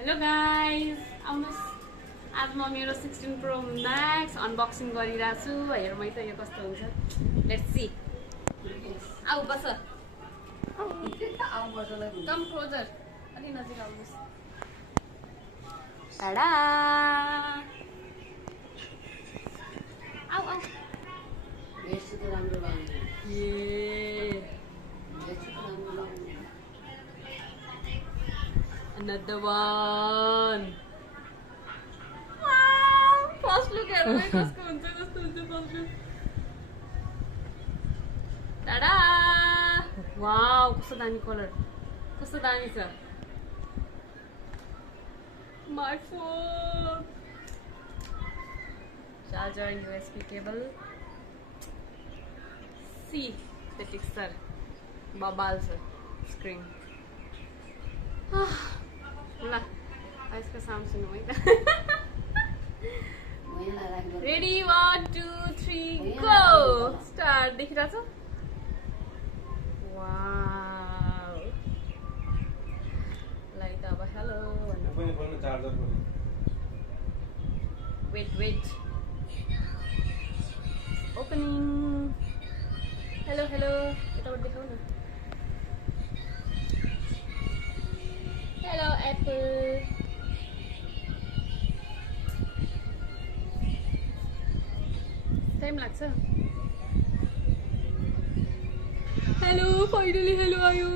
hello guys आउनुहोस् आज म मेरो 16 प्रो म्याक्स अनबक्सिङ गरिरहेको छु हेरौँ है त यो कस्तो हुन्छ लेट्स सी आऊ बस कम क्लोजर अलि नजिक आउनुहोस् टाडा आऊ आऊ ए another one wow first look at it कसको हुन्छ जस्तो हुन्छ first look टाडा वाव कस्तो दामी कलर कस्तो दामी छ my phone charger USB cable see the texture बबाल छ screen ल यसको साउन्ड सुनौँ है त रेडी 1 2 3 गो स्टार्ट देखिरहेछ वाउ लाइक त अब hello wait wait opening hello hello यताबाट देखाउ न हेलो एप्पल टाइम लाग्छ हेलो फाइनली हेलो आयो